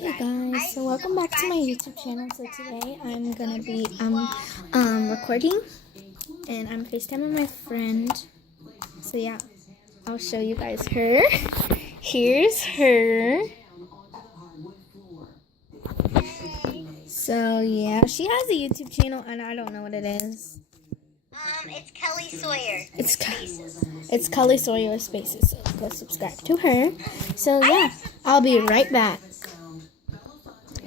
Hey guys, so welcome back to my YouTube channel. So today I'm gonna be recording and I'm FaceTiming my friend. So yeah, I'll show you guys her. Here's her. So yeah, she has a YouTube channel and I don't know what it is. It's Kelly Sawyer. It's Kelly Sawyer Spaces. So go subscribe to her. So yeah, I'll be right back.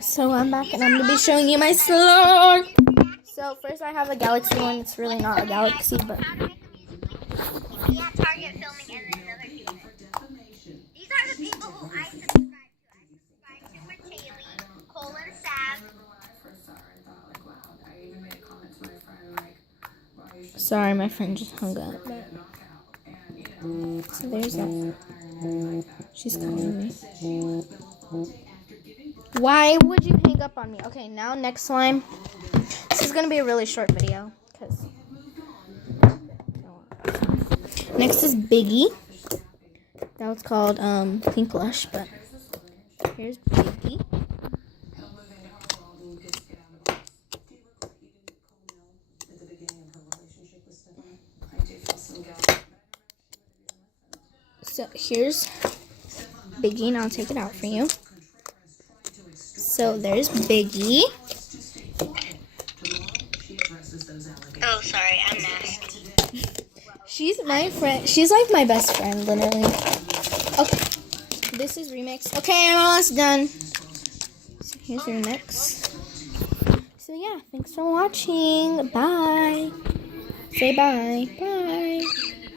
So I'm back and I'm gonna be showing you my slime. So first I have a galaxy one. It's really not a galaxy, but Yeah, Target filming and then another human. These are the people who I subscribe to. I subscribe to Mertali, Colin Sav. sorry, my friend just hung up. So there's that. She's calling me. Why would you hang up on me? Okay, now next slime. This is gonna be a really short video because next is Biggie. That was called Pink Lush, but here's Biggie. So here's Biggie, and I'll take it out for you. So there's Biggie. Oh, sorry, I'm nasty. She's my friend. She's like my best friend, literally. Okay, this is Remix. Okay, I'm almost done. So here's Remix. So yeah, thanks for watching. Bye. Say bye. Bye.